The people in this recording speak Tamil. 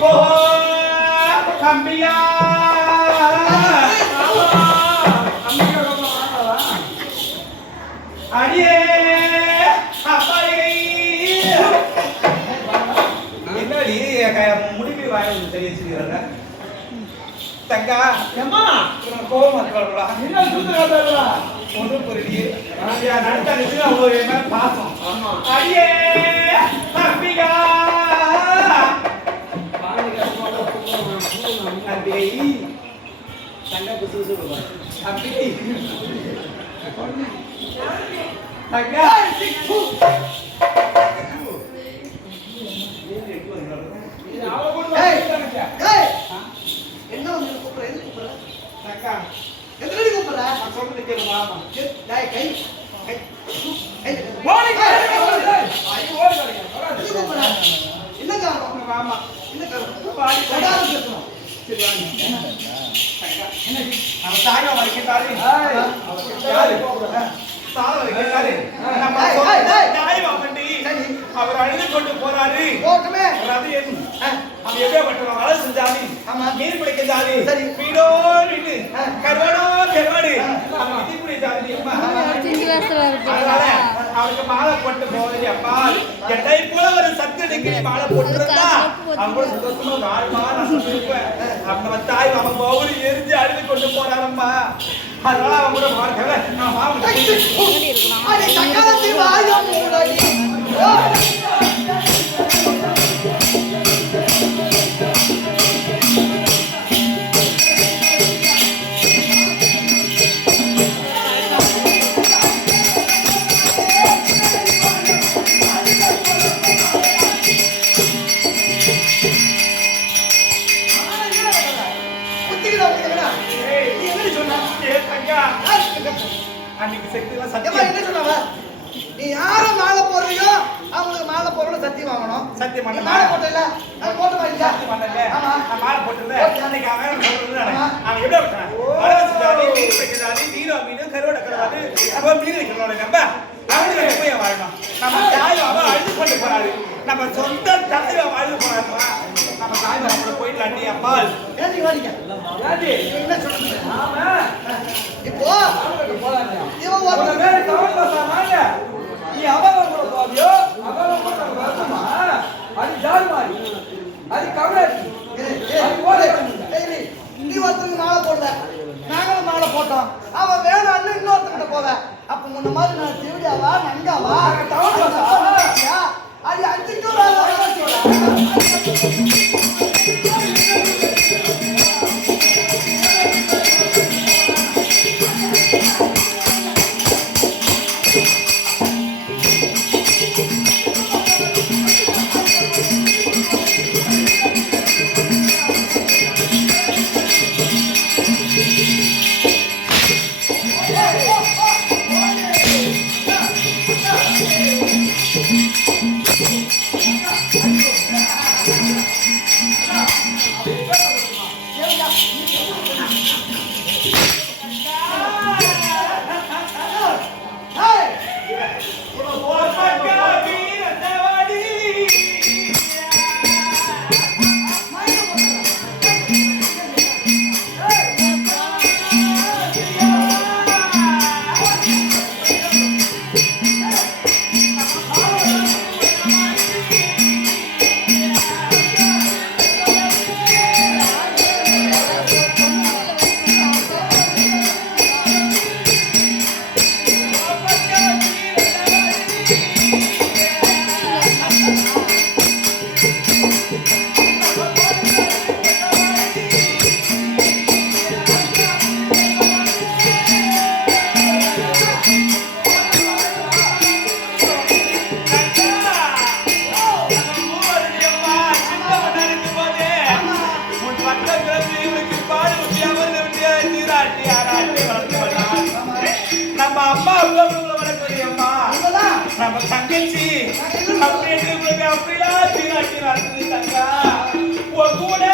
ஓ கம்பியா அடியே என்னடி முடிவு வாங்கி தெரிவிச்சுக்கிறாங்க தங்கா ஏமா கோபம் இருக்கா என்ன சுத்தரா ஒன்று புரியலையே நடத்த ஒரு பாசம் அடியே அம்பிகா தங்கா புது சொல்லுவா அம்பிகை தங்கா என்ன வந்து கூப்பிடுற எது கூப்பிடுற தங்கா எதுல கூப்பிடுற நான் சொல்றது கேளுமா டேய் கை கை ஓடி கூப்பிடுற என்ன காரணம் மாமா என்ன காரணம் வாடி கொடாத பேசணும் சரி வாங்க தங்கா என்ன அவ தாயா வரைக்குறாரு அவர் யாரு சால வரைக்குறாரு நம்ம தாய் வாங்கண்டி அவர் அழுது கொண்டு போறாரு போட்டுமே ரதி அவன் எப்படியா பண்றான் அழகு செஞ்சாரு மீன் பிடிக்க ஜாதி சரி வீடோ வீடு கருவாடோ கருவாடு அவன் விதி புரிய ஜாதி அம்மா அதனால அவனுக்கு மாலை போட்டு போவது அப்பா என்னை போல ஒரு சத்துடைக்கு மாலை போட்டுருந்தா அவன் கூட சந்தோஷமா வாழ்வா நான் சொல்லிருப்பேன் நம்ம தாய் அவன் பவுல் எரிஞ்சு அழுது கொண்டு போறாரம்மா அதனால அவன் கூட வாழ்க்கை நான் மாவு அடே சக்காலத்தி வாயம் மூடடி அன்னைக்கு செக்லாம் சத்தியமா என்ன சொன்னவ நீ யார மாலை போடுறியோ அவங்களுக்கு மாலை போறணும் சத்தியம் வாங்கணும் சத்தியம் பண்ண மாலை போட்டல நான் போட்டு மாதிரி சத்தியம் பண்ணல ஆமா நான் மாலை போட்டுறேன் அன்னைக்கு அவன் சொல்றது அவன் எப்படி விட்டான் அழகு ஜாதி மீன் வைக்க ஜாதி வீரோ மீன் கருவாட கருவாடு அப்ப மீன் வைக்கிறோட நம்ம அவனுக்கு போய் வாழணும் நம்ம தாய் அவன் அழுது கொண்டு போறாரு நம்ம சொந்த தாய் அழுது போறாருமா நம்ம தாய் நம்மள போயிட்டு அண்ணி அம்மாள் ஏடி வாடிங்க ஏடி என்ன சொல்றது ஆமா இப்போ இவன் ஒரு வேற கவலை சாமாங்க நீ அவன் கூட போவியோ அவன் கூட வரணுமா அது ஜால்மாரி அது கவலை நீ ஒருத்தருக்கு மாலை போடல நாங்களும் மாலை போட்டோம் அவன் வேணான்னு இன்னொருத்தங்கிட்ட போவேன் அப்ப முன்ன மாதிரி நான் திருவிழாவா நங்காவா அது 5 நம்ம தங்கச்சி அப்படி அப்படிலாம் சீராட்டி நடக்குது தங்கா கூட